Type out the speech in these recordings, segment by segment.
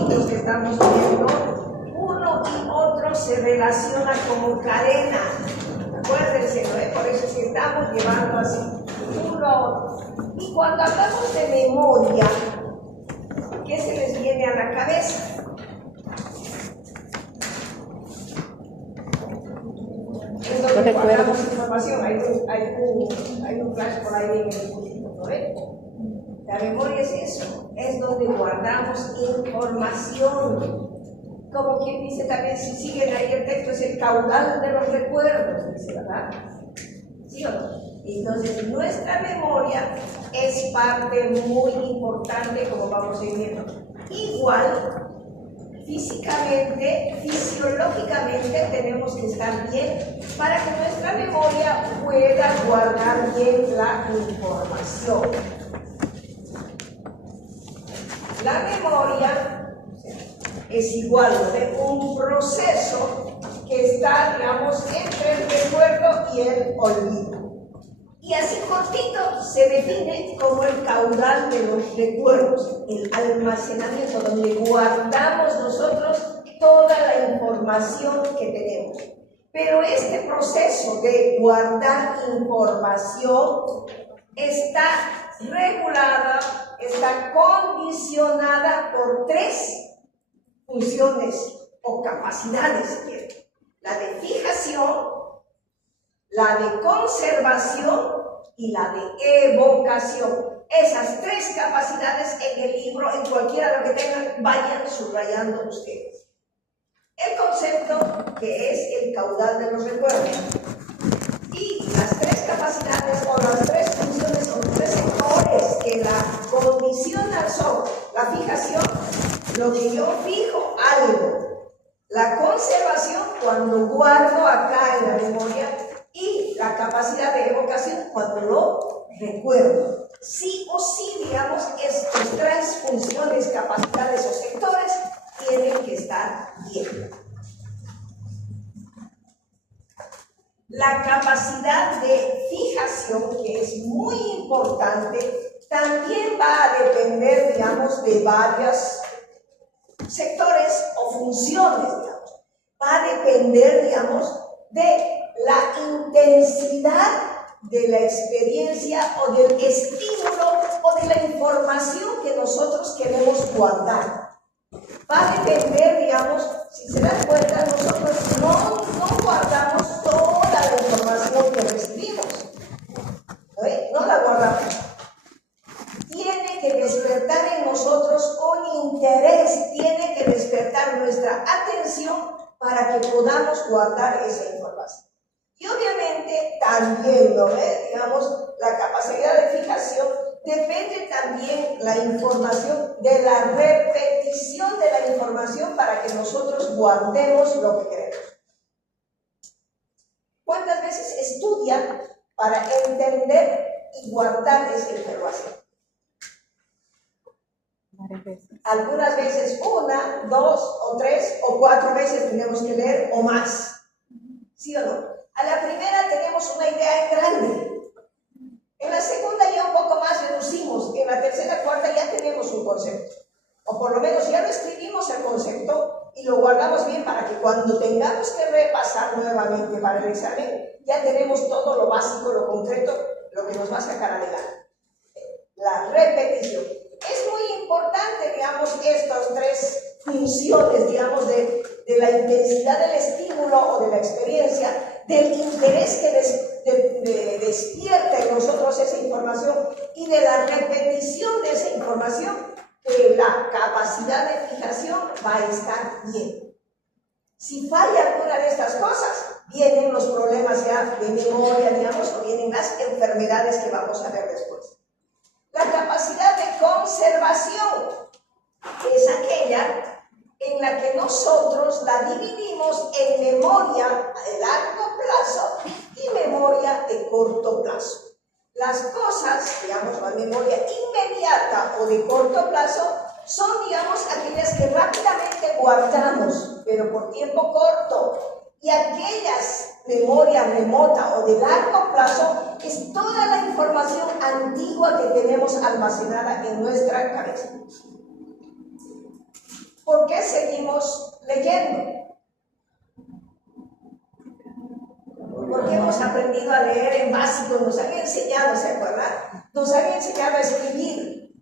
diagnósticos que estamos viendo, uno y otro se relaciona como cadena. Acuérdense, ¿no? Por eso es que estamos llevando así uno a otro. Y cuando hablamos de memoria, ¿qué se les viene a la cabeza? En donde guardamos información, hay un flash por ahí en el público, ¿no ven? La memoria es eso, es donde guardamos información. Como quien dice también, si siguen ahí el texto, es el caudal de los recuerdos, dice, ¿verdad? ¿Sí o no? Entonces, nuestra memoria es parte muy importante, como vamos a ir viendo. Igual, físicamente, fisiológicamente, tenemos que estar bien para que nuestra memoria pueda guardar bien la información. La memoria es igual de un proceso que está, digamos, entre el recuerdo y el olvido. Y así cortito se define como el caudal de los recuerdos, el almacenamiento donde guardamos nosotros toda la información que tenemos. Pero este proceso de guardar información está regulada, está condicionada por tres funciones o capacidades. La de fijación, la de conservación y la de evocación. Esas tres capacidades en el libro, en cualquiera de lo que tengan, vayan subrayando ustedes. El concepto que es el caudal de los recuerdos. Y las tres capacidades o las tres funciones o los tres sectores que la condicionan son la fijación, lo que yo fijo algo, la conservación, cuando guardo acá en la memoria, y la capacidad de evocación, cuando lo recuerdo. Sí o sí, digamos, estas tres funciones, capacidades o sectores tienen que estar bien. La capacidad de fijación, que es muy importante, también va a depender, digamos, de varios sectores o funciones, digamos. Va a depender, digamos, de la intensidad de la experiencia o del estímulo o de la información que nosotros queremos guardar. Va a depender, digamos, si se dan cuenta, nosotros no guardamos toda la información que recibimos. No la guardamos. Tiene que despertar en nosotros un interés, tiene que despertar nuestra atención para que podamos guardar esa información. Y obviamente también, ¿no? Digamos, la capacidad de fijación depende también la información de la repetición de la información para que nosotros guardemos lo que queremos. ¿Cuántas veces estudian para entender y guardar esa información? Algunas veces una, dos o tres o cuatro veces tenemos que leer o más. ¿Sí o no? A la primera tenemos una idea grande. En la segunda ya un poco más reducimos. En la tercera, cuarta ya tenemos un concepto. O por lo menos ya lo escribimos el concepto y lo guardamos bien para que cuando tengamos que repasar nuevamente para el examen, ya tenemos todo lo básico, lo concreto, lo que nos va a sacar adelante. La repetición. Es muy importante, digamos, estas tres funciones, digamos, de la intensidad del estímulo o de la experiencia, del interés que despierta en nosotros esa información y de la repetición de esa información, que la capacidad de fijación va a estar bien. Si falla alguna de estas cosas, vienen los problemas ya de memoria, digamos, o vienen las enfermedades que vamos a ver después. La capacidad de conservación es aquella en la que nosotros la dividimos en memoria de largo plazo y memoria de corto plazo. Las cosas, digamos, la memoria inmediata o de corto plazo son, digamos, aquellas que rápidamente guardamos, pero por tiempo corto. Y aquellas memoria remota o de largo plazo es toda la información antigua que tenemos almacenada en nuestra cabeza. ¿Por qué seguimos leyendo? Porque hemos aprendido a leer en básico, nos han enseñado, ¿se acuerdan? Nos han enseñado a escribir.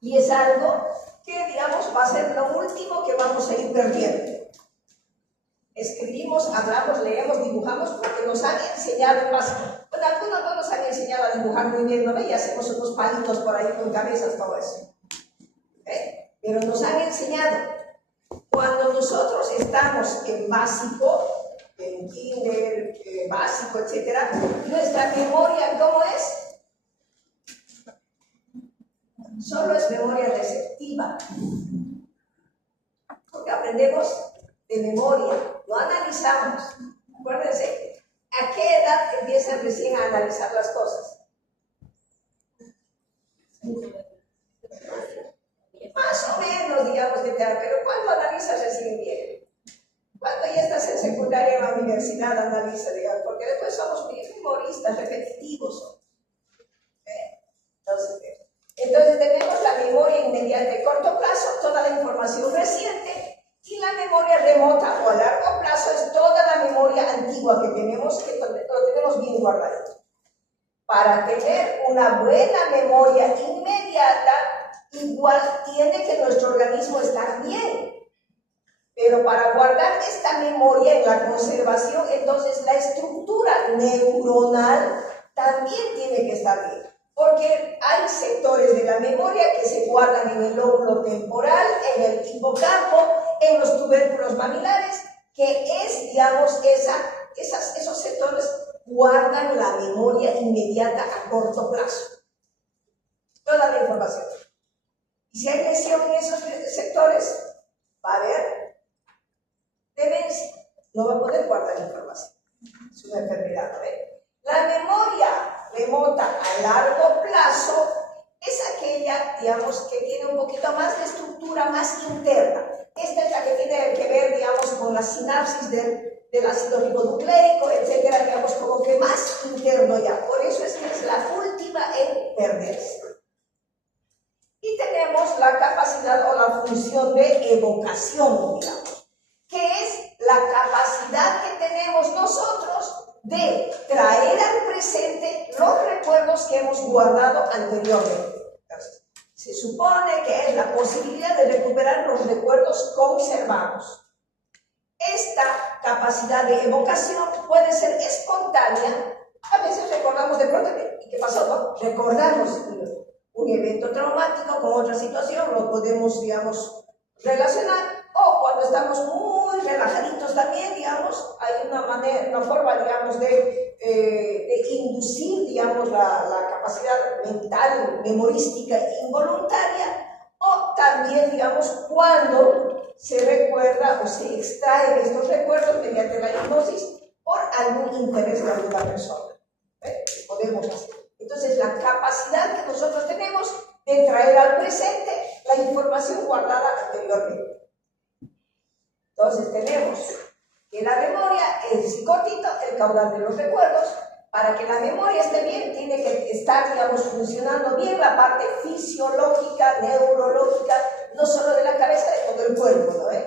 Y es algo que, digamos, va a ser lo último que vamos a ir perdiendo. Escribimos, hablamos, leemos, dibujamos, porque nos han enseñado en básico. Bueno, algunos no nos han enseñado a dibujar muy bien, ¿no? Y hacemos unos palitos por ahí con cabezas, todo eso. Pero nos han enseñado. Cuando nosotros estamos en básico, en kinder, básico, etc., nuestra memoria, ¿cómo es? Solo es memoria receptiva. Porque aprendemos de memoria, lo analizamos. Acuérdense, ¿a qué edad empiezan recién a analizar las cosas? Más o menos, digamos, pero ¿cuándo analizas recién bien? Cuando ya estás en secundaria, en la universidad, analiza, digamos, porque después somos memoristas, repetitivos. Entonces tenemos la memoria inmediata de corto plazo, toda la información reciente, y la memoria remota o a largo plazo es toda la memoria antigua que tenemos, que lo tenemos bien guardadito. Para tener una buena memoria inmediata, igual tiene que nuestro organismo estar bien. Pero para guardar esta memoria en la conservación, entonces la estructura neuronal también tiene que estar bien. Porque hay sectores de la memoria que se guardan en el lóbulo temporal, en el hipocampo, en los tubérculos mamilares, que es, digamos, esos sectores guardan la memoria inmediata a corto plazo. Toda la información. Y si hay lesión en esos sectores, va a haber demencia. No va a poder guardar información. Es una enfermedad, ¿no? La memoria remota a largo plazo es aquella, digamos, que tiene un poquito más de estructura más interna. Esta es la que tiene que ver, digamos, con la sinapsis del ácido ribonucleico, etcétera, digamos, como que más interno ya. Por eso es que es la última en perderse. Y tenemos la capacidad o la función de evocación, digamos, que es la capacidad que tenemos nosotros de traer al presente los recuerdos que hemos guardado anteriormente. Entonces, se supone que es la posibilidad de recuperar los recuerdos conservados. Esta capacidad de evocación puede ser espontánea. A veces recordamos de pronto, ¿y qué pasó? ¿No? Recordamos un evento traumático con otra situación, lo podemos, digamos, relacionar. O cuando estamos muy relajaditos también, digamos, hay una forma, digamos, de inducir, digamos, la capacidad mental, memorística involuntaria, o también, digamos, cuando se recuerda o se extraen estos recuerdos mediante la hipnosis por algún interés de alguna persona. Podemos hacer. Entonces, la capacidad que nosotros tenemos de traer al presente la información guardada anteriormente. Entonces tenemos que la memoria es cortito, el caudal de los recuerdos. Para que la memoria esté bien, tiene que estar, digamos, funcionando bien la parte fisiológica, neurológica, no solo de la cabeza, de todo el cuerpo, ¿no?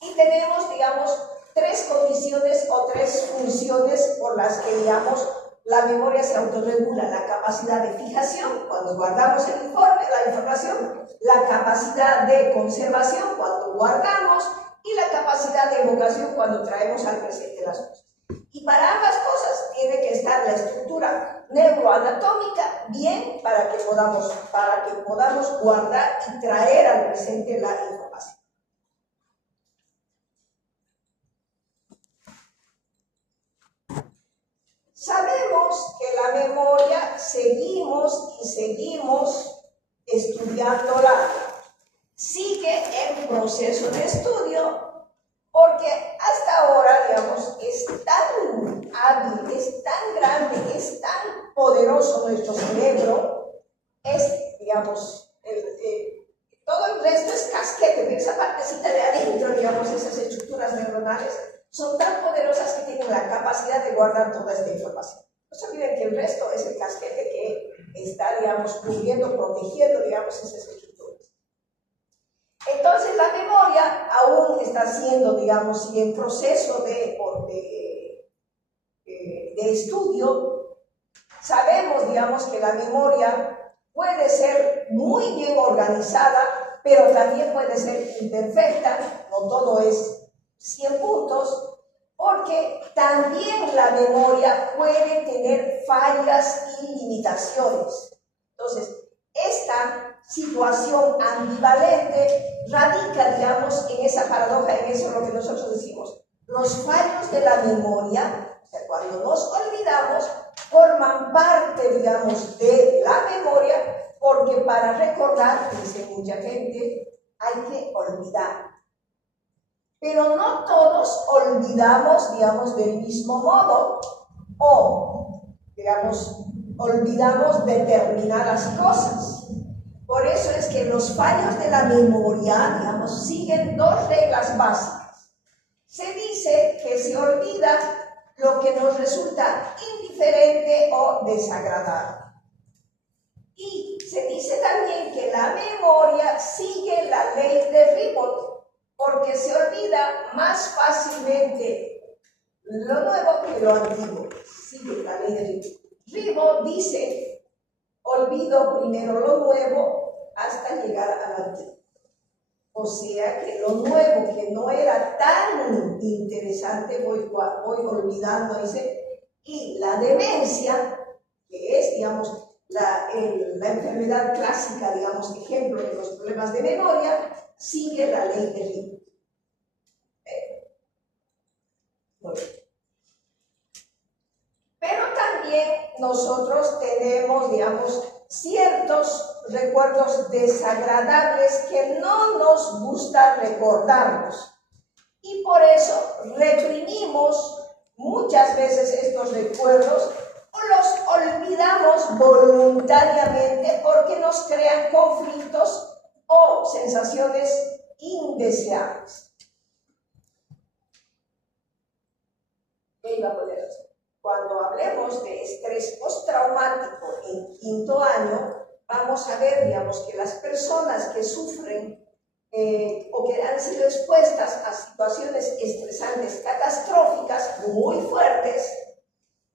Y tenemos, digamos, tres condiciones o tres funciones por las que, digamos, la memoria se autorregula: la capacidad de fijación, cuando guardamos el informe, la información; la capacidad de conservación, cuando guardamos; y la capacidad de evocación, cuando traemos al presente las cosas. Y para ambas cosas tiene que estar la estructura neuroanatómica bien para que podamos guardar y traer al presente la información. Sabemos que la memoria seguimos estudiándola. Sigue en proceso de estudio, porque hasta ahora, digamos, es tan hábil, es tan grande, es tan poderoso nuestro cerebro, es, digamos, todo el resto es casquete, pero esa partecita de adentro, digamos, esas estructuras neuronales, son tan poderosas que tienen la capacidad de guardar toda esta información. No se olviden que el resto es el casquete que está, digamos, cubriendo, protegiendo, digamos, esas estructuras. Entonces la memoria está haciendo, digamos, y en proceso de estudio, sabemos, digamos, que la memoria puede ser muy bien organizada, pero también puede ser imperfecta, no todo es 100 puntos, porque también la memoria puede tener fallas y limitaciones. Entonces, esta situación ambivalente radica, digamos, en esa paradoja, en eso lo que nosotros decimos. Los fallos de la memoria, o sea, cuando nos olvidamos, forman parte, digamos, de la memoria, porque para recordar, dice mucha gente, hay que olvidar. Pero no todos olvidamos, digamos, del mismo modo, o, digamos, olvidamos determinadas cosas. Por eso es que los fallos de la memoria, digamos, siguen dos reglas básicas. Se dice que se olvida lo que nos resulta indiferente o desagradable. Y se dice también que la memoria sigue la ley de Ribot, porque se olvida más fácilmente lo nuevo que lo antiguo. Sigue la ley de Ribot. Ribot dice, olvido primero lo nuevo hasta llegar al antiguo. O sea que lo nuevo que no era tan interesante voy olvidando, dice, y la demencia, que es, digamos, la enfermedad clásica, digamos, ejemplo de los problemas de memoria, sigue la ley de Ribot. Bueno. Pero también nosotros tenemos, digamos, ciertos recuerdos desagradables que no nos gusta recordarnos. Y por eso reprimimos muchas veces estos recuerdos o los olvidamos voluntariamente porque nos crean conflictos o sensaciones indeseables. ¿Qué iba a poner eso? Cuando hablemos de estrés postraumático en 5º año, vamos a ver, digamos, que las personas que sufren o que han sido expuestas a situaciones estresantes, catastróficas, muy fuertes,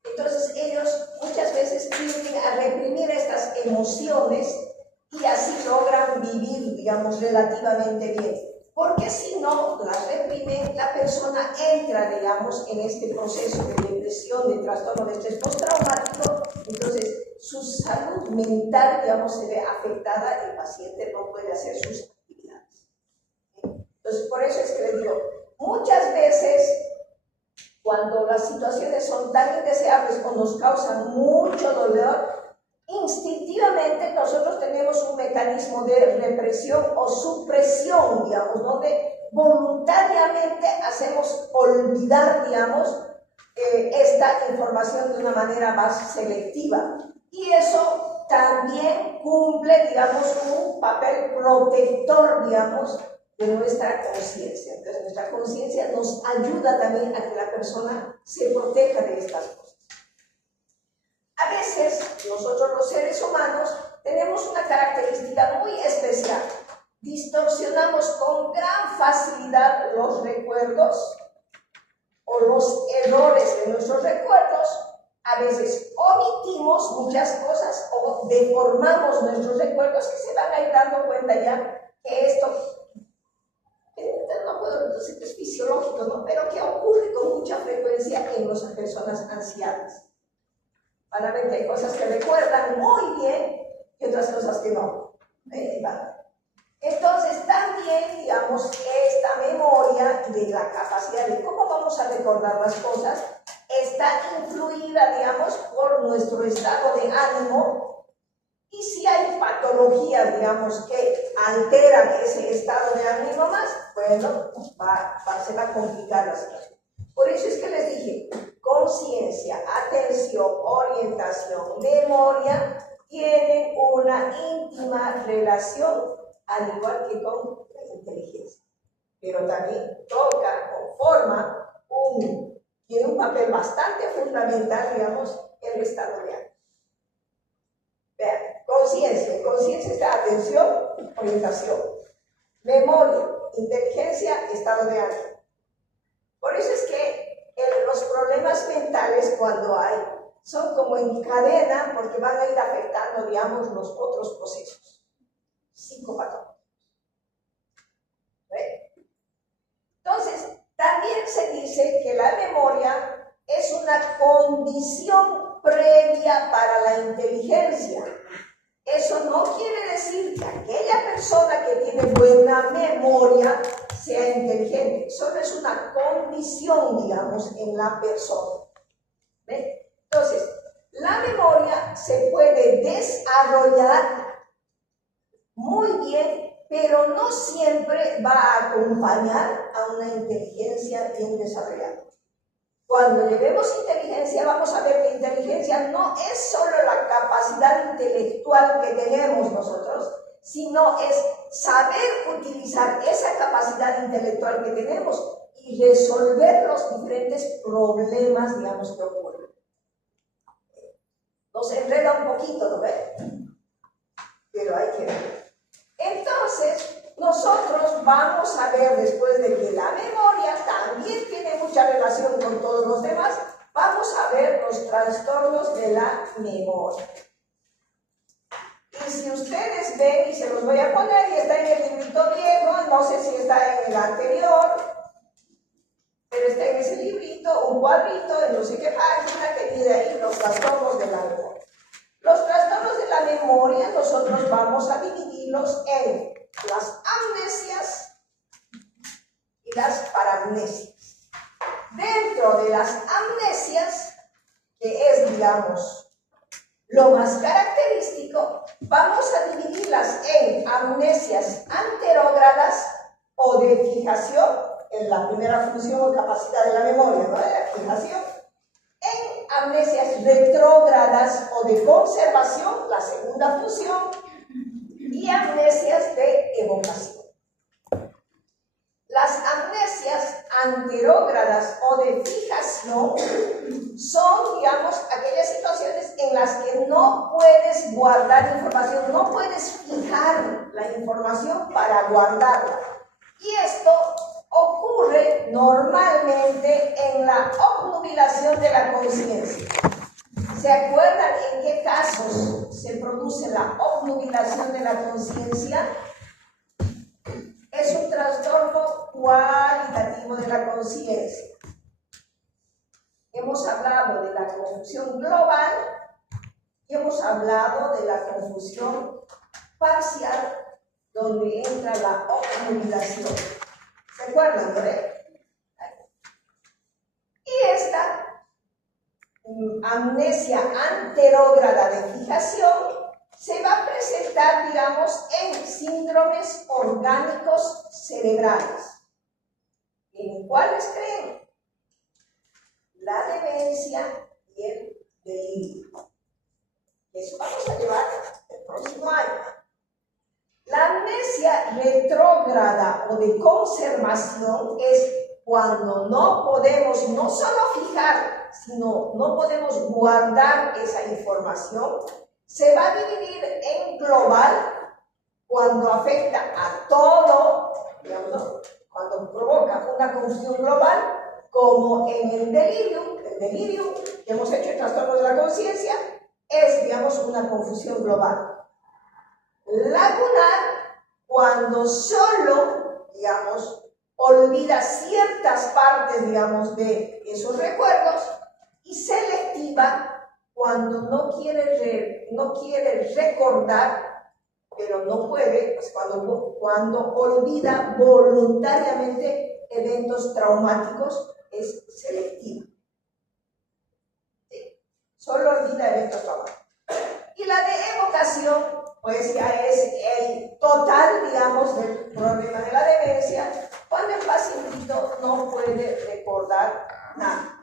entonces ellos muchas veces tienden a reprimir estas emociones y así logran vivir, digamos, relativamente bien. Porque si no las reprimen, la persona entra, digamos, en este proceso de depresión, de trastorno de estrés postraumático, entonces su salud mental, digamos, se ve afectada, el paciente no puede hacer sus actividades. Entonces, por eso es que les digo, muchas veces, cuando las situaciones son tan indeseables o nos causan mucho dolor, instintivamente nosotros tenemos un mecanismo de represión o supresión, digamos, donde voluntariamente hacemos olvidar, digamos, esta información de una manera más selectiva. Y eso también cumple, digamos, un papel protector, digamos, de nuestra conciencia. Entonces, nuestra conciencia nos ayuda también a que la persona se proteja de estas cosas. A veces, nosotros los seres humanos tenemos una característica muy especial. Distorsionamos con gran facilidad los recuerdos o los errores de nuestros recuerdos. A veces omitimos muchas cosas o deformamos nuestros recuerdos que se van a ir dando cuenta ya que esto, no puedo decir que es fisiológico, ¿no? Pero que ocurre con mucha frecuencia en las personas ancianas. Van a ver que hay cosas que recuerdan muy bien y otras cosas que no. Entonces también, digamos, esta memoria de la capacidad de cómo vamos a recordar las cosas está influida, digamos, por nuestro estado de ánimo. Y si hay patologías, digamos, que alteran ese estado de ánimo más, bueno, se va a complicar la situación. Por eso es que les dije, conciencia, atención, orientación, memoria tienen una íntima relación, al igual que con la inteligencia. Pero también toca o forma tiene un papel bastante fundamental, digamos, en el estado de ánimo. Vean, conciencia está atención, orientación, memoria. inteligencia, estado de ánimo. Por eso es que los problemas mentales cuando hay son como en cadena porque van a ir afectando, digamos, los otros procesos psicopatológicos. Entonces, también se dice que la memoria es una condición previa para la inteligencia. Eso no quiere decir que aquella persona que tiene buena memoria sea inteligente. Solo es una condición, digamos, en la persona. ¿Ve? Entonces, la memoria se puede desarrollar muy bien, pero no siempre va a acompañar a una inteligencia bien desarrollada. Cuando llevemos inteligencia, vamos a ver que inteligencia no es solo la capacidad intelectual que tenemos nosotros, sino es saber utilizar esa capacidad intelectual que tenemos y resolver los diferentes problemas, digamos, que ocurren. Nos enreda un poquito, ¿no ves? Pero hay que ver. Entonces, nosotros vamos a ver, después de que la memoria también tiene mucha relación con todos los demás, vamos a ver los trastornos de la memoria. Y si ustedes ven, y se los voy a poner, y está en el librito viejo, no sé si está en el anterior, pero está en ese librito, un cuadrito de no sé qué página que tiene ahí los trastornos de la memoria. Los trastornos de la memoria nosotros vamos a dividirlos en las amnesias y las paramnesias. Dentro de las amnesias, que es, digamos, lo más característico, vamos a dividirlas en amnesias anterógradas o de fijación, en la primera función o capacidad de la memoria, ¿no? De la fijación, en amnesias retrógradas o de conservación, la segunda función, y amnesias de evocación. Las amnesias anterógradas o de fijación son, digamos, aquellas situaciones en las que no puedes guardar información, no puedes fijar la información para guardarla. Y esto ocurre normalmente en la obnubilación de la conciencia. ¿Se acuerdan en qué casos se produce la obnubilación de la conciencia? Es un trastorno cualitativo de la conciencia. Hemos hablado de la confusión global y hemos hablado de la confusión parcial, donde entra la obnubilación. ¿Se acuerdan, no? Y esta amnesia anterógrada de fijación se va a presentar, digamos, en síndromes orgánicos cerebrales. ¿En cuáles creen? La demencia y el delirio. Eso vamos a llevar el próximo año. La amnesia retrógrada o de conservación es cuando no podemos no solo fijar, sino no podemos guardar esa información. Se va a dividir en global, cuando afecta a todo, digamos, cuando provoca una confusión global, como en el delirium que hemos hecho el trastorno de la conciencia, es, digamos, una confusión global. Lagunar, cuando solo, digamos, olvida ciertas partes, digamos, de esos recuerdos, y selectiva, cuando no quiere recordar, pero no puede, pues cuando olvida voluntariamente eventos traumáticos, es selectiva. ¿Sí? Solo olvida eventos traumáticos. Y la de evocación, pues ya es el total, digamos, del problema de la demencia, cuando el pacientito no puede recordar nada.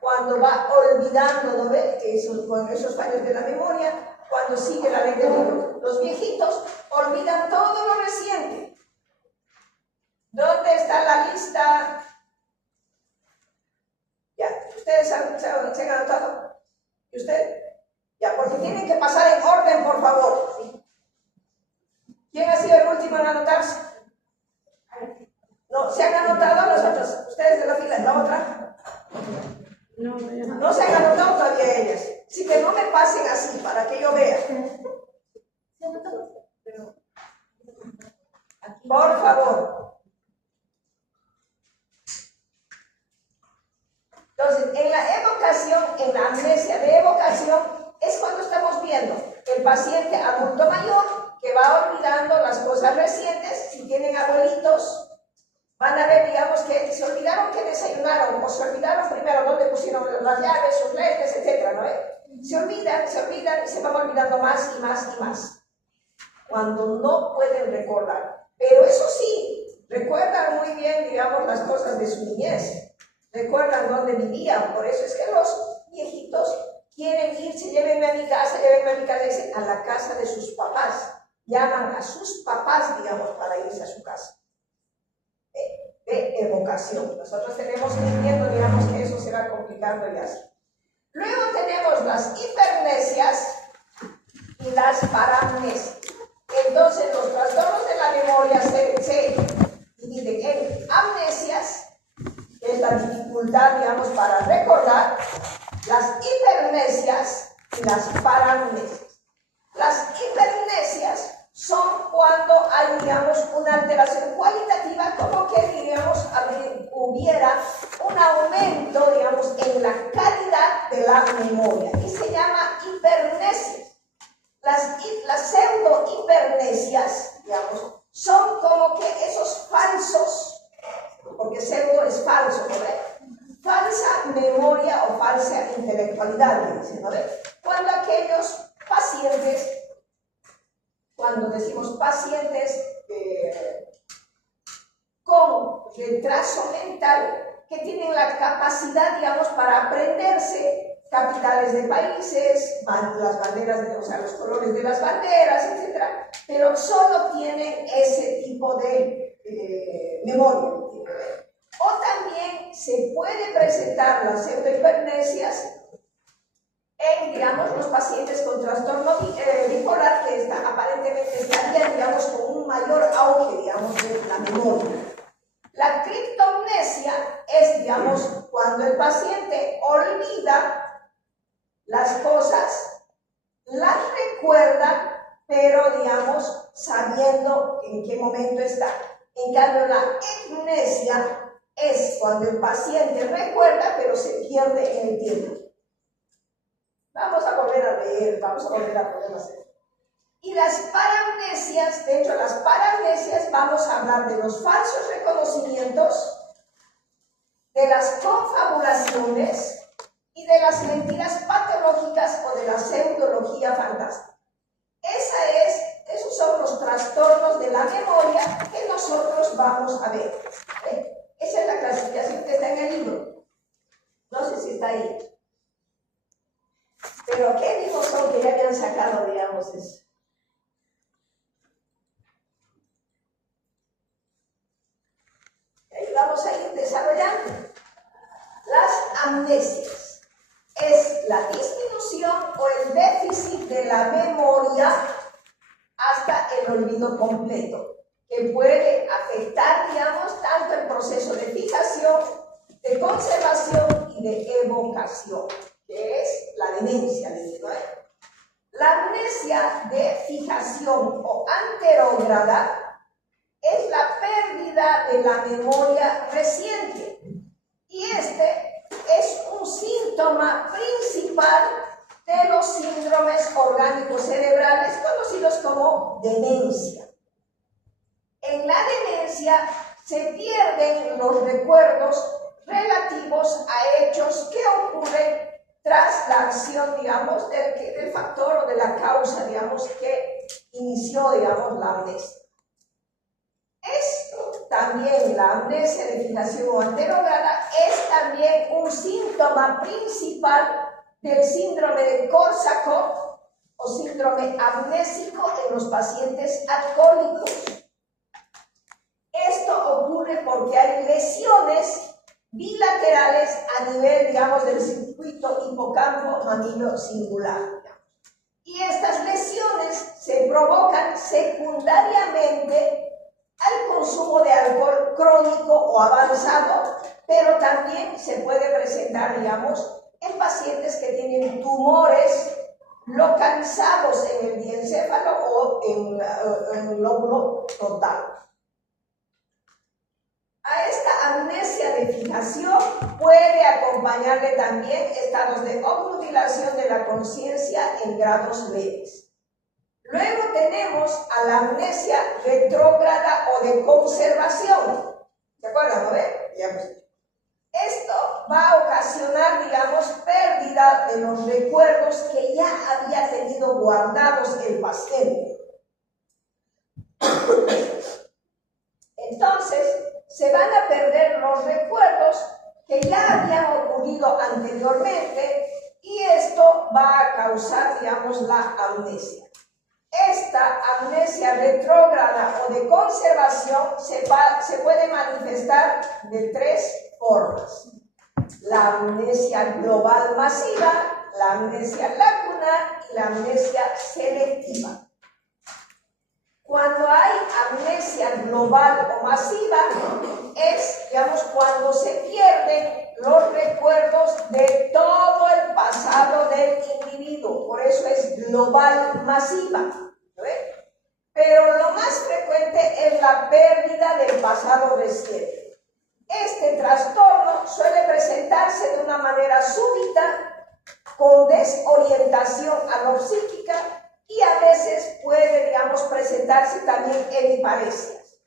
Cuando va olvidando, ¿no ve? Con esos fallos de la memoria, cuando sigue la ley del libro. Los viejitos olvidan todo lo reciente. ¿Dónde está la lista? Ya, ¿ustedes se han anotado? ¿Y usted? Ya, porque tienen que pasar en orden, por favor. ¿Sí? ¿Quién ha sido el último en anotarse? No, ¿se han anotado las otras? ¿Ustedes de la fila? ¿La otra? No, no. No se han anotado todavía ellas. Así que no me pasen así para que yo vea. Por favor. Entonces, en la evocación, en la amnesia de evocación, es cuando estamos viendo el paciente adulto mayor que va olvidando las cosas recientes. Si tienen abuelitos, van a ver, digamos, que se olvidaron que desayunaron, o se olvidaron primero dónde pusieron las llaves, sus lentes, etc., ¿no? Se olvidan y se van olvidando más y más y más. Cuando no pueden recordar. Pero eso sí, recuerdan muy bien, digamos, las cosas de su niñez. Recuerdan dónde vivían. Por eso es que los viejitos quieren irse, llévenme a mi casa, dicen, a la casa de sus papás. Llaman a sus papás, digamos, para irse a su casa. De evocación. Nosotros tenemos que ir viendo, digamos, que eso se va complicando y así. Luego tenemos las hipernesias y las paramnesias. Entonces, los trastornos de la memoria se dividen en amnesias, que es la dificultad, digamos, para recordar, las hipernesias y las paramnesias. Las hipernesias son cuando hay, digamos, una alteración cualitativa, como que, digamos, hubiera un aumento, digamos, en la calidad de la memoria, y se llama hipernesia. Las pseudo-hipernesias, digamos, son como que esos falsos, porque pseudo es falso, ¿no? Falsa memoria o falsa intelectualidad, ¿no? Cuando aquellos pacientes, cuando decimos pacientes con retraso mental, que tienen la capacidad, digamos, para aprenderse capitales de países, las banderas, o sea, los colores de las banderas, etc., pero solo tienen ese tipo de memoria. O también se puede presentar las pseudohipernesias en, digamos, los pacientes con trastorno bipolar, que aparentemente estarían, digamos, con un mayor auge, digamos, de la memoria. La criptomnesia es, digamos, cuando el paciente olvida las cosas, las recuerda, pero, digamos, sabiendo en qué momento está. En cambio, la amnesia es cuando el paciente recuerda, pero se pierde en el tiempo. Vamos a volver a leer, vamos a volver a poder hacer. Y las paramnesias, dentro de las paramnesias vamos a hablar de los falsos reconocimientos, de las confabulaciones y de las mentiras patológicas o de la pseudología fantástica. Esos son los trastornos de la memoria que nosotros vamos a ver. Esa es la clasificación que está en el libro. No sé si está ahí. Pero ¿qué libros son que ya me han sacado, digamos, eso? Ahí vamos a ir desarrollando. Las amnesias es la disminución o el déficit de la memoria hasta el olvido completo, que puede afectar, digamos, tanto el proceso de fijación, de conservación y de evocación, que es la demencia, ¿no? La amnesia de fijación o anterógrada es la pérdida de la memoria reciente, y este es un síntoma principal de los síndromes orgánicos cerebrales conocidos como demencia. En la demencia se pierden los recuerdos relativos a hechos que ocurren tras la acción, digamos, del factor o de la causa, digamos, que inició, digamos, la amnesia. Esto también, la amnesia de fijación o anterógrada, es también un síntoma principal del síndrome de Korsakoff o síndrome amnésico en los pacientes alcohólicos. Esto ocurre porque hay lesiones bilaterales a nivel, digamos, del circuito hipocampo mamilo singular. Y estas lesiones se provocan secundariamente al consumo de alcohol crónico o avanzado, pero también se puede presentar, digamos, en pacientes que tienen tumores localizados en el diencéfalo o en el lóbulo frontal. A esta amnesia de fijación puede acompañarle también estados de obnubilación de la conciencia en grados leves. Luego tenemos a la amnesia retrógrada o de conservación. ¿Se acuerdan, no ven? Esto va a ocasionar, digamos, pérdida de los recuerdos que ya había tenido guardados el paciente. Entonces, se van a perder los recuerdos que ya habían ocurrido anteriormente y esto va a causar, digamos, la amnesia. Esta amnesia retrógrada o de conservación se puede manifestar de tres formas: la amnesia global masiva, la amnesia lacunar y la amnesia selectiva. Cuando hay amnesia global o masiva es, digamos, cuando se pierden los recuerdos de todo el pasado del individuo, por eso es global masiva, ¿no ven? Pero lo más frecuente es la pérdida del pasado reciente. Este trastorno suele presentarse de una manera súbita, con desorientación alopsíquica, y a veces puede, digamos, presentarse también hemiparesias.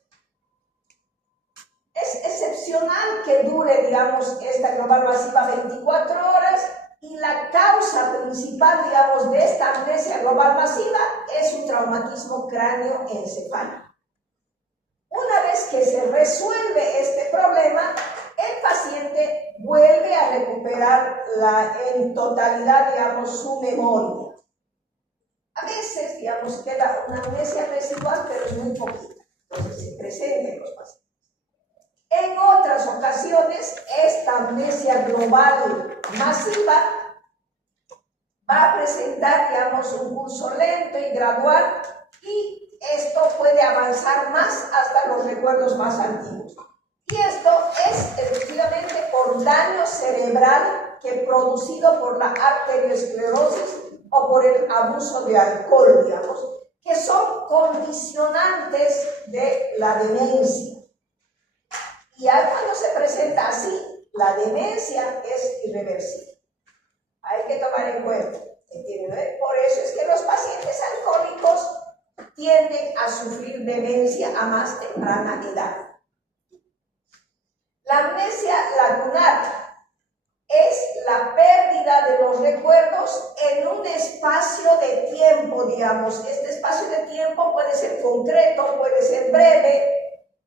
Es excepcional que dure, digamos, esta global masiva 24 horas y la causa principal, digamos, de esta amnesia global masiva es un traumatismo cráneoencefálico. Una vez que se resuelve este problema, el paciente vuelve a recuperar en totalidad, digamos, su memoria. A veces, digamos, queda una amnesia residual, pero es muy poquita, entonces se presenta en los pacientes. En otras ocasiones, esta amnesia global masiva va a presentar, digamos, un curso lento y gradual, y esto puede avanzar más hasta los recuerdos más antiguos. Y esto es efectivamente por daño cerebral producido por la arteriosclerosis o por el abuso de alcohol, digamos, que son condicionantes de la demencia. Y ya cuando se presenta así, la demencia es irreversible. Hay que tomar en cuenta, ¿entienden? Por eso es que los pacientes alcohólicos tienden a sufrir demencia a más temprana edad. La amnesia lacunar es la pérdida de los recuerdos en un espacio de tiempo, digamos. Este espacio de tiempo puede ser concreto, puede ser breve,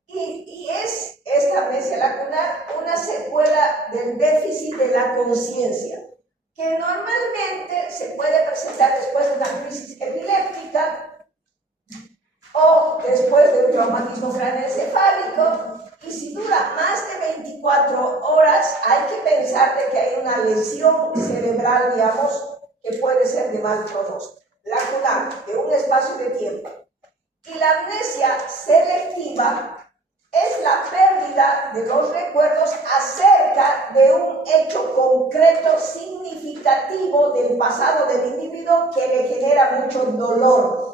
y es esta amnesia lacunar una secuela del déficit de la conciencia, que normalmente se puede presentar después de una crisis epiléptica o después de un traumatismo craneoencefálico. Y si dura más de 24 horas, hay que pensar de que hay una lesión cerebral, digamos, que puede ser de mal pronóstico. Lacunar, de un espacio de tiempo. Y la amnesia selectiva es la pérdida de los recuerdos acerca de un hecho concreto significativo del pasado del individuo que le genera mucho dolor,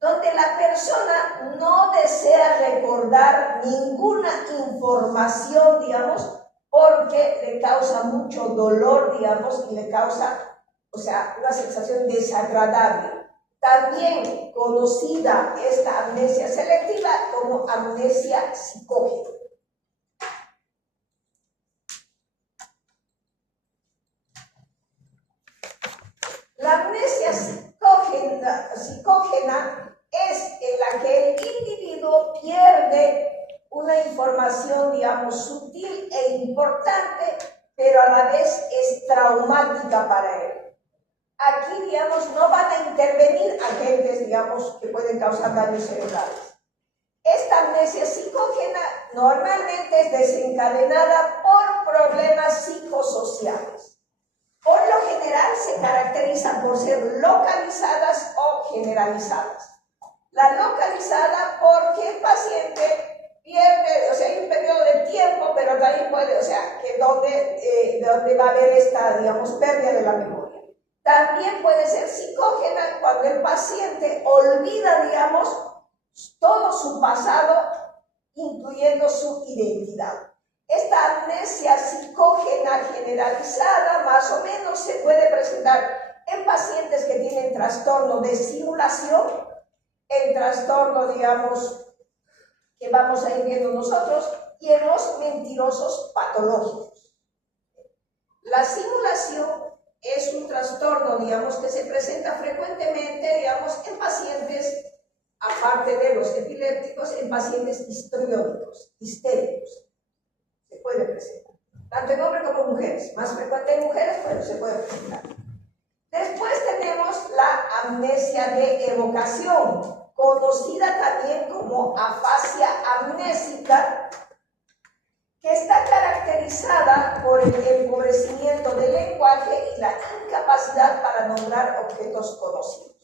donde la persona no desea recordar ninguna información, digamos, porque le causa mucho dolor, digamos, y le causa, una sensación desagradable. También conocida esta amnesia selectiva como amnesia psicógena. La amnesia psicógena es en la que el individuo pierde una información, digamos, sutil e importante, pero a la vez es traumática para él. Aquí, digamos, no van a intervenir agentes, digamos, que pueden causar daños cerebrales. Esta amnesia psicógena normalmente es desencadenada por problemas psicosociales. Por lo general se caracterizan por ser localizadas o generalizadas. La localizada porque el paciente pierde, o sea, hay un periodo de tiempo, pero también puede, o sea, que donde va a haber esta, digamos, pérdida de la memoria. También puede ser psicógena cuando el paciente olvida, digamos, todo su pasado, incluyendo su identidad. Esta amnesia psicógena generalizada más o menos se puede presentar en pacientes que tienen trastorno de simulación, en trastorno, digamos, que vamos a ir viendo nosotros, y en los mentirosos patológicos. La simulación es un trastorno, digamos, que se presenta frecuentemente, digamos, en pacientes, aparte de los epilépticos, en pacientes histriónicos, histéricos. Se puede presentar, tanto en hombres como en mujeres. Más frecuente en mujeres, pero se puede presentar. Después tenemos la amnesia de evocación, conocida también como afasia amnésica, que está caracterizada por el empobrecimiento del lenguaje y la incapacidad para nombrar objetos conocidos.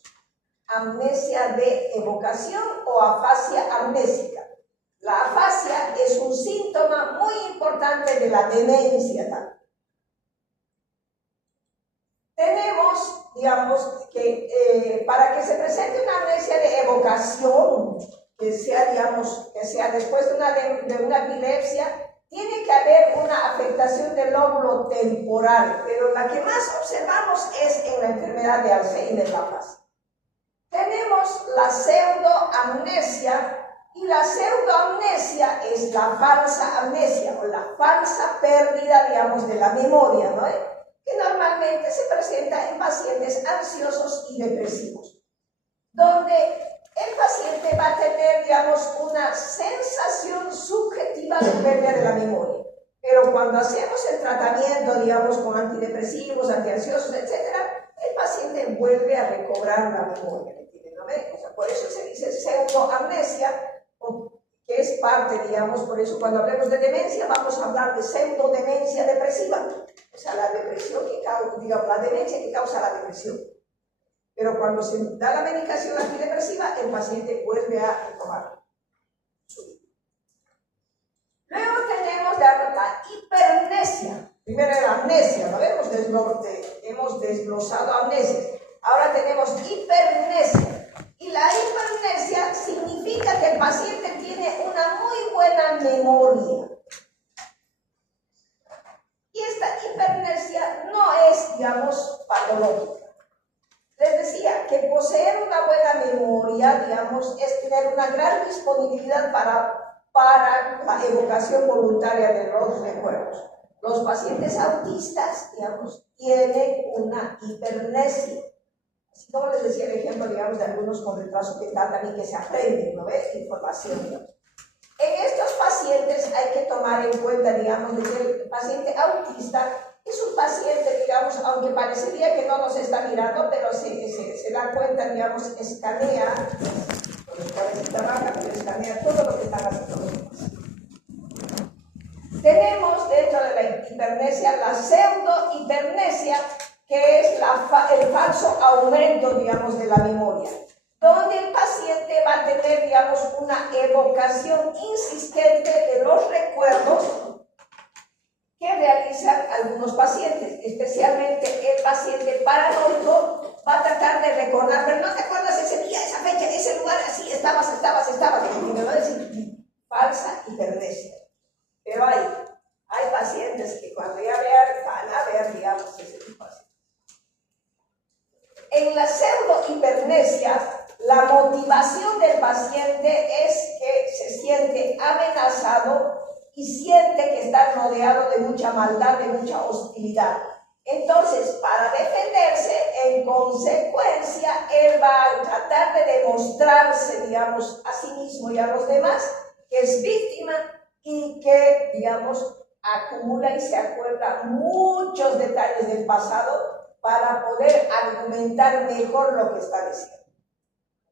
Amnesia de evocación o afasia amnésica. La afasia es un síntoma muy importante de la demencia también. Tenemos, digamos, que para que se presente una amnesia de evocación, que sea, digamos, que sea después de una epilepsia, tiene que haber una afectación del lóbulo temporal, pero la que más observamos es en la enfermedad de Alzheimer la fase. Tenemos la pseudoamnesia, y la pseudoamnesia es la falsa amnesia o la falsa pérdida, digamos, de la memoria, ¿no? Que normalmente se presenta en pacientes ansiosos y depresivos, donde el paciente va a tener, digamos, una sensación subjetiva de pérdida de la memoria. Pero cuando hacemos el tratamiento, digamos, con antidepresivos, antiansiosos, etc., el paciente vuelve a recobrar la memoria. ¿No? O sea, por eso se dice pseudoamnesia, que es parte, digamos, por eso cuando hablemos de demencia vamos a hablar de pseudodemencia depresiva, o sea, la depresión que causa, digamos, la demencia que causa la depresión. Pero cuando se da la medicación antidepresiva, el paciente vuelve a retomar su vida. Luego tenemos la hipermnesia. Primero era amnesia, ¿no? Hemos desglosado amnesias. Ahora tenemos hipermnesia. Y la hipermnesia significa que el paciente tiene una muy buena memoria. Y esta hipermnesia no es, digamos, patológica. Les decía que poseer una buena memoria, digamos, es tener una gran disponibilidad para la evocación voluntaria de los recuerdos. Los pacientes autistas, digamos, tienen una hipermnesia. Así como les decía el ejemplo, digamos, de algunos con retraso mental también que se aprenden, ¿no ves? Información, ¿no? En estos pacientes hay que tomar en cuenta, digamos, de que el paciente autista es un paciente, digamos, aunque parecería que no nos está mirando, pero se da cuenta, digamos, escanea, los cabezas trabajan, pero escanea todo lo que están haciendo los demás. Tenemos dentro de la hipermnesia la pseudo-hipermnesia, que es el falso aumento, digamos, de la memoria, donde el paciente va a tener, digamos, una evocación insistente de los recuerdos que realizan algunos pacientes, especialmente el paciente paranoico va a tratar de recordar, pero no te acuerdas ese día, esa fecha, ese lugar, así estabas, y me va a decir falsa hipermnesia. Pero hay pacientes que cuando ya vean, van a ver, digamos, ese tipo de. En la pseudo-hipermnesia, la motivación del paciente es que se siente amenazado y siente que está rodeado de mucha maldad, de mucha hostilidad. Entonces, para defenderse, en consecuencia, él va a tratar de demostrarse, digamos, a sí mismo y a los demás que es víctima y que, digamos, acumula y se acuerda muchos detalles del pasado para poder argumentar mejor lo que está diciendo.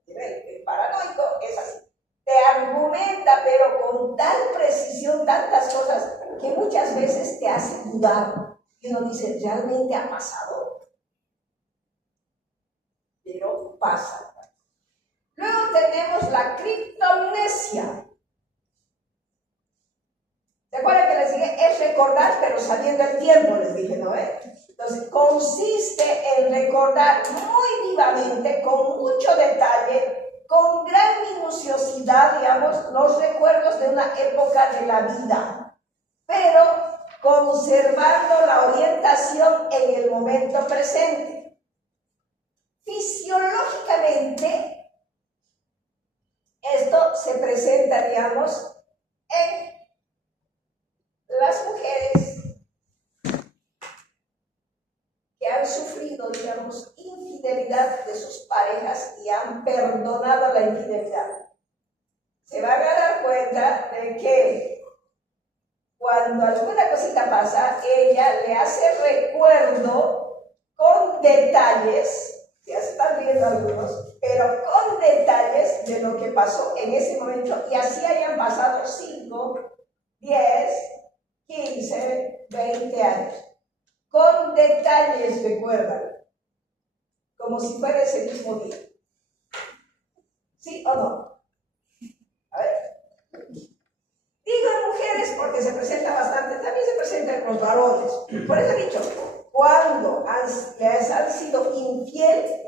El paranoico es así. Te argumenta, pero con tal precisión, tantas cosas, que muchas veces te hace dudar. Y uno dice, ¿realmente ha pasado? Pero pasa. Luego tenemos la criptomnesia. ¿Se acuerdan que les dije? Es recordar, pero sabiendo el tiempo, les dije, ¿no? Entonces, consiste en recordar muy vivamente, con mucho detalle, con gran minuciosidad, digamos, los recuerdos de una época de la vida, pero conservando la orientación en el momento presente. Fisiológicamente, esto se presenta, digamos, en las mujeres que han sufrido, digamos, infidelidad de sus parejas y han perdonado la infidelidad. Se van a dar cuenta de que cuando alguna cosita pasa, ella le hace recuerdo con detalles, ya se están viendo algunos, pero con detalles de lo que pasó en ese momento, y así hayan pasado 5, 10, 15, 20 años. Con detalles recuerdan, como si fuera ese mismo día. ¿Sí o no? A ver. Digo en mujeres porque se presenta bastante, también se presenta en los varones. Por eso he dicho, cuando les han sido infiel,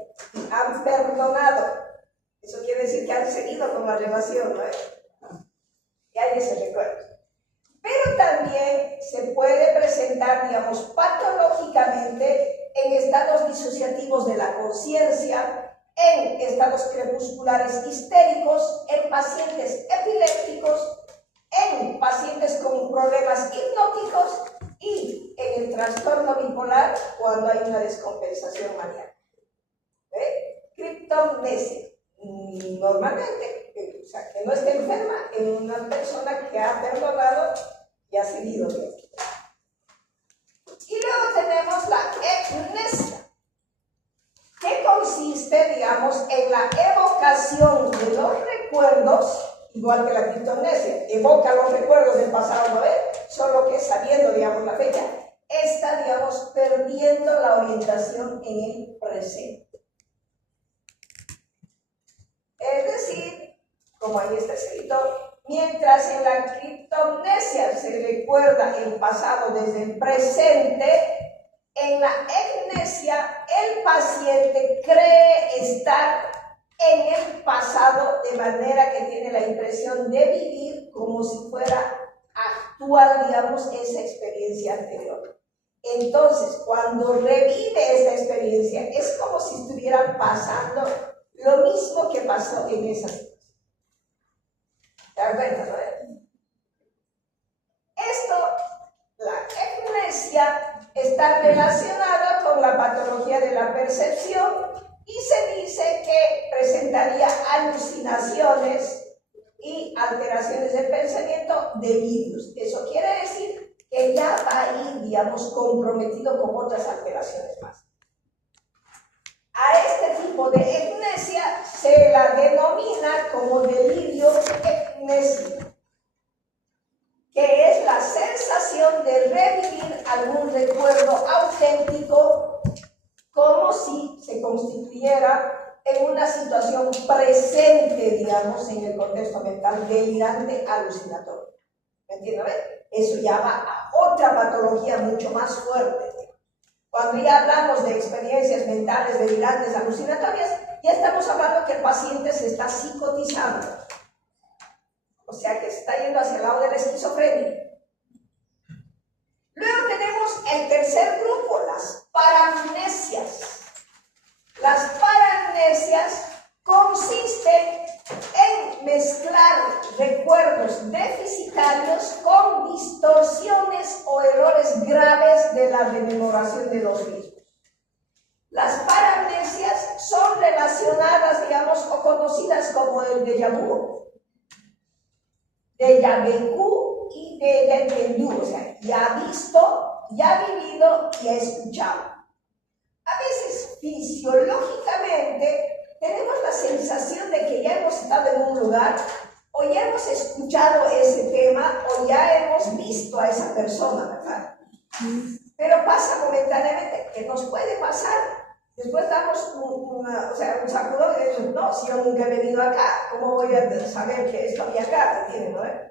han perdonado. Eso quiere decir que han seguido con la relación, ¿no? Y hay ese recuerdo. Pero también se puede presentar, digamos, patológicamente en estados disociativos de la conciencia, en estados crepusculares histéricos, en pacientes epilépticos, en pacientes con problemas hipnóticos y en el trastorno bipolar cuando hay una descompensación maníaca. Criptomnesia. Normalmente, o sea, que no esté enferma en una persona que ha perdonado y ha seguido bien. Y luego tenemos la ecmnesia, que consiste, digamos, en la evocación de los recuerdos, igual que la criptomnesia, evoca los recuerdos del pasado, ¿no? Solo que sabiendo, digamos, la fecha, está, digamos, perdiendo la orientación en el presente. Es decir, como ahí está escrito, mientras en la criptomnesia se recuerda el pasado desde el presente, en la ecmnesia el paciente cree estar en el pasado de manera que tiene la impresión de vivir como si fuera actual, digamos, esa experiencia anterior. Entonces, cuando revive esta experiencia, es como si estuvieran pasando lo mismo que pasó en esa situación. ¿Te das cuenta, no? Esto, la ecmnesia, está relacionada con la patología de la percepción y se dice que presentaría alucinaciones y alteraciones del pensamiento delirios. Eso quiere decir que ya va ahí, digamos, comprometido con otras alteraciones más. A este tipo de ecmnesia se la denomina como delirio ecnésico, que es la sensación de revivir algún recuerdo auténtico como si se constituyera en una situación presente, digamos, en el contexto mental delirante alucinatorio. ¿Me entienden? Eso ya va a otra patología mucho más fuerte. Cuando ya hablamos de experiencias mentales delirantes alucinatorias, ya estamos hablando que el paciente se está psicotizando. O sea, que se está yendo hacia el lado de la esquizofrenia. Luego tenemos el tercer grupo, las paramnesias. Las paramnesias consisten en mezclar recuerdos deficitarios con distorsiones o errores graves de la rememoración de los mismos. Las paramnesias son relacionadas, digamos, o conocidas como el déjà vu, déjà vécu y déjà entendu, o sea, ya visto, ya vivido y escuchado. A veces, fisiológicamente, tenemos la sensación de que ya hemos estado en un lugar, o ya hemos escuchado ese tema, o ya hemos visto a esa persona, ¿verdad? Pero pasa momentáneamente, que nos puede pasar. Después damos un sacudón y decimos, no, si yo nunca he venido acá, ¿cómo voy a saber que esto había acá? ¿Entienden, no?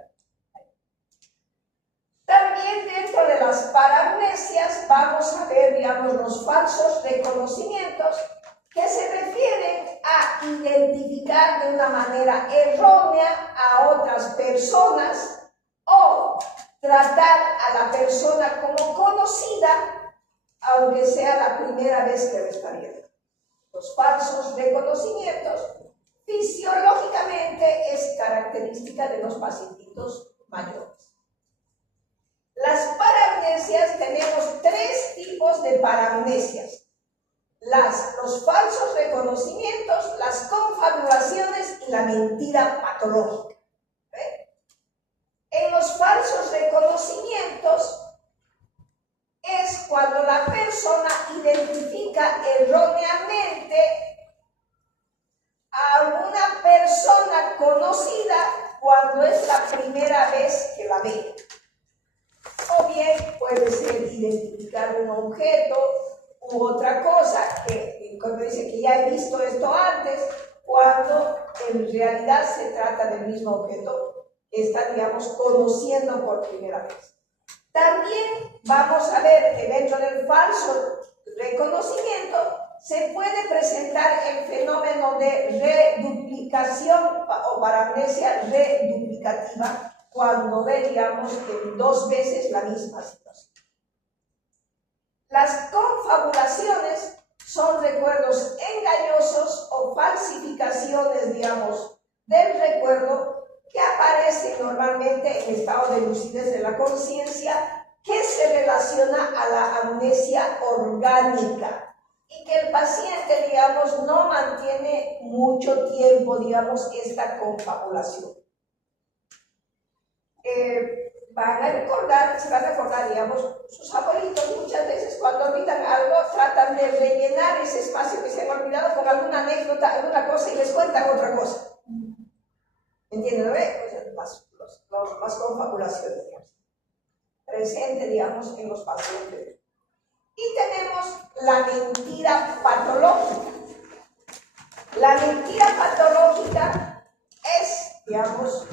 paramnesias vamos a ver, digamos, los falsos reconocimientos que se refieren a identificar de una manera errónea a otras personas o tratar a la persona como conocida, aunque sea la primera vez que lo está viendo. Los falsos reconocimientos fisiológicamente es característica de los pacientitos mayores. Las paramnesias, tenemos tres tipos de paramnesias. Los falsos reconocimientos, las confabulaciones y la mentira patológica. En los falsos reconocimientos es cuando la persona identifica erróneamente a una persona conocida cuando es la primera vez que la ve. O bien puede ser identificar un objeto u otra cosa, que cuando dice que ya he visto esto antes, cuando en realidad se trata del mismo objeto que está, digamos, conociendo por primera vez. También vamos a ver que dentro del falso reconocimiento se puede presentar el fenómeno de reduplicación o paramnesia reduplicativa, cuando ve, digamos, que dos veces la misma situación. Las confabulaciones son recuerdos engañosos o falsificaciones, digamos, del recuerdo que aparecen normalmente en estado de lucidez de la conciencia, que se relaciona a la amnesia orgánica y que el paciente, digamos, no mantiene mucho tiempo, digamos, esta confabulación. Se van a recordar, digamos, sus abuelitos muchas veces cuando olvidan algo tratan de rellenar ese espacio que se han olvidado con alguna anécdota, alguna cosa y les cuentan otra cosa. ¿Entienden? Las confabulaciones, digamos, presentes, digamos, en los pacientes. Y tenemos la mentira patológica. La mentira patológica es, digamos,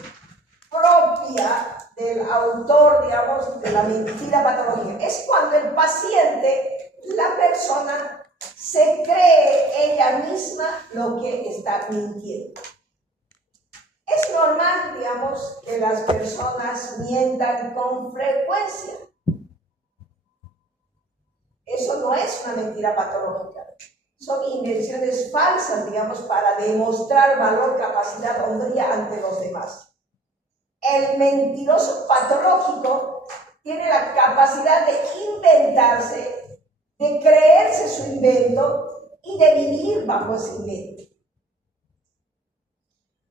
propia del autor, digamos, de la mentira patológica. Es cuando el paciente, la persona, se cree ella misma lo que está mintiendo. Es normal, digamos, que las personas mientan con frecuencia. Eso no es una mentira patológica. Son invenciones falsas, digamos, para demostrar valor, capacidad, hombría ante los demás. El mentiroso patológico tiene la capacidad de inventarse, de creerse su invento y de vivir bajo ese invento.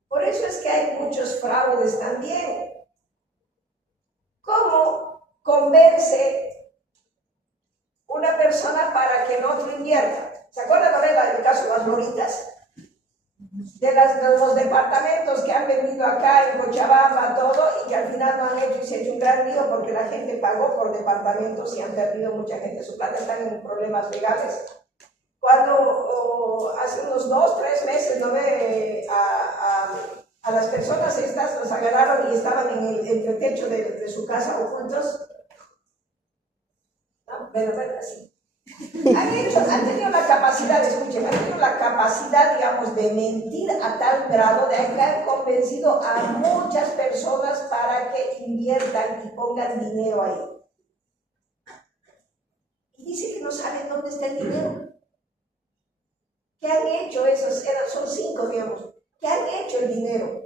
Por eso es que hay muchos fraudes también. ¿Cómo convence una persona para que el otro invierta? ¿Se acuerdan del caso de las loritas? De los departamentos que han vendido acá en Cochabamba, todo, y que al final no han hecho y se ha hecho un gran lío porque la gente pagó por departamentos y han perdido mucha gente su plata, están en problemas legales. Cuando hace unos 2, 3 meses no ve a las personas estas, los agarraron y estaban en el entretecho de su casa ocultos. ¿No? Pero así. Han tenido la capacidad, escuchen, han tenido la capacidad, digamos, de mentir a tal grado de que han convencido a muchas personas para que inviertan y pongan dinero ahí. Y dice que no saben dónde está el dinero. ¿Qué han hecho esos? Son 5, digamos. ¿Qué han hecho el dinero?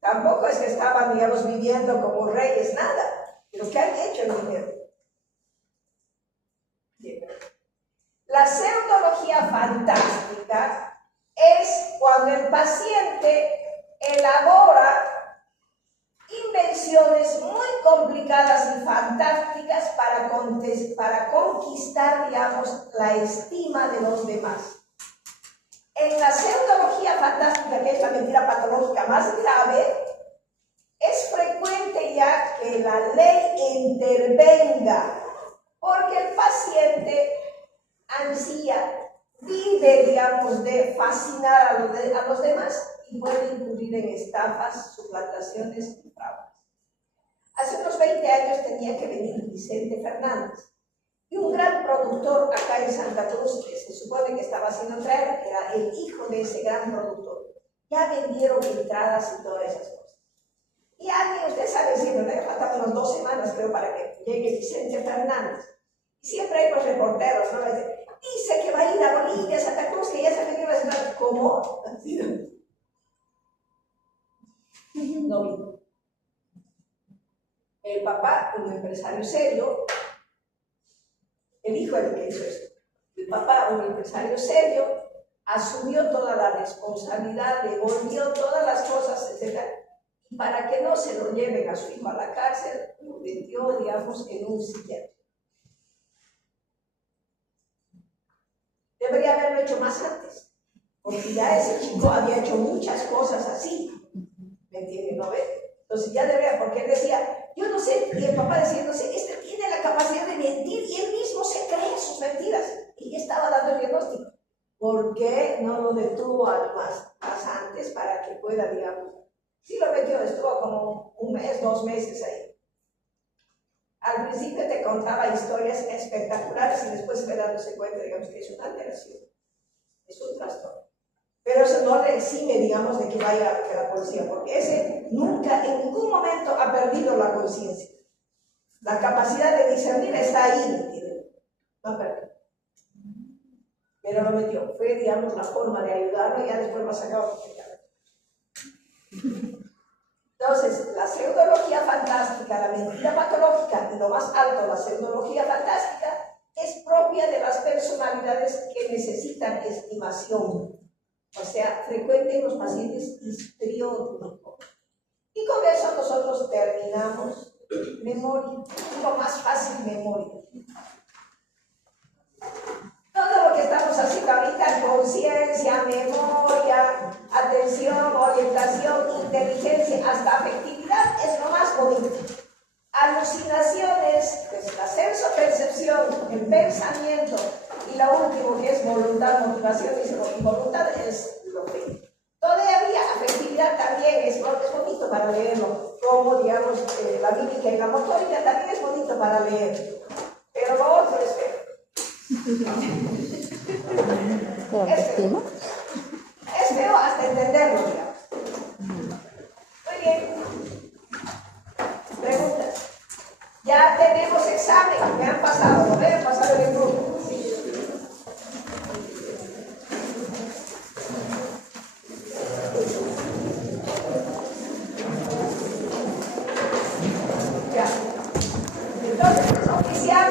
Tampoco es que estaban, digamos, viviendo como reyes, nada. Pero ¿qué han hecho el dinero? La pseudología fantástica es cuando el paciente elabora invenciones muy complicadas y fantásticas para conquistar, digamos, la estima de los demás. En la pseudología fantástica, que es la mentira patológica más grave, es frecuente ya que la ley intervenga, porque el paciente ansía, vive, digamos, de fascinar a los demás y puede incurrir en estafas, suplantaciones y fraudes. Hace unos 20 años tenía que venir Vicente Fernández. Y un gran productor acá en Santa Cruz, que se supone que estaba haciendo traer, era el hijo de ese gran productor. Ya vendieron entradas y todas esas cosas. Y alguien, usted sabe, siempre le faltan unas 2 semanas, creo, para que llegue Vicente Fernández. Y siempre hay los reporteros, ¿no? Dice que va a ir a Bolivia, a Santa Cruz, que ya se ha venido a Santa Cruz. ¿Cómo? No vino. El papá, un empresario serio, el hijo es el que hizo esto. El papá, un empresario serio, asumió toda la responsabilidad, devolvió todas las cosas, etc. Y para que no se lo lleven a su hijo a la cárcel, lo metió, digamos, en un psiquiatra. Debería haberlo hecho más antes, porque ya ese chico había hecho muchas cosas así. ¿Me entiende? ¿No ve? Entonces ya debería, porque él decía, yo no sé, y el papá decía, no sé, este tiene la capacidad de mentir y él mismo se cree sus mentiras. Y ya estaba dando el diagnóstico. ¿Por qué no lo detuvo más antes para que pueda, digamos? Sí lo metió, estuvo como 1 mes, 2 meses ahí. Al principio te contaba historias espectaculares y después fue dándose cuenta, digamos, que es una alteración, es un trastorno. Pero eso no le exime, digamos, de que vaya a la policía, porque ese nunca, en ningún momento ha perdido la conciencia. La capacidad de discernir está ahí, ¿me entienden? No ha perdido. Pero lo metió, fue, digamos, la forma de ayudarlo y ya después lo ha sacado. Entonces, la pseudología fantástica, la mentira patológica y lo más alto, la pseudología fantástica, es propia de las personalidades que necesitan estimación. O sea, frecuenten los pacientes histriónicos. Y con eso nosotros terminamos memoria, lo más fácil, memoria. Todo lo que estamos haciendo ahorita, conciencia, memoria, atención, orientación, inteligencia, hasta afectividad, es lo más bonito. Alucinaciones, pues la senso-percepción, el pensamiento, y lo último que es voluntad, motivación y voluntad es lo que. Todavía afectividad también es bonito para leerlo, como digamos la mímica y la motórica también es bonito para leer, pero lo otro es feo. Es feo hasta entenderlo, digamos. Muy bien. Preguntas. Ya tenemos examen, me han pasado, ¿no? Me han pasado en el grupo. Ya. Entonces, oficial.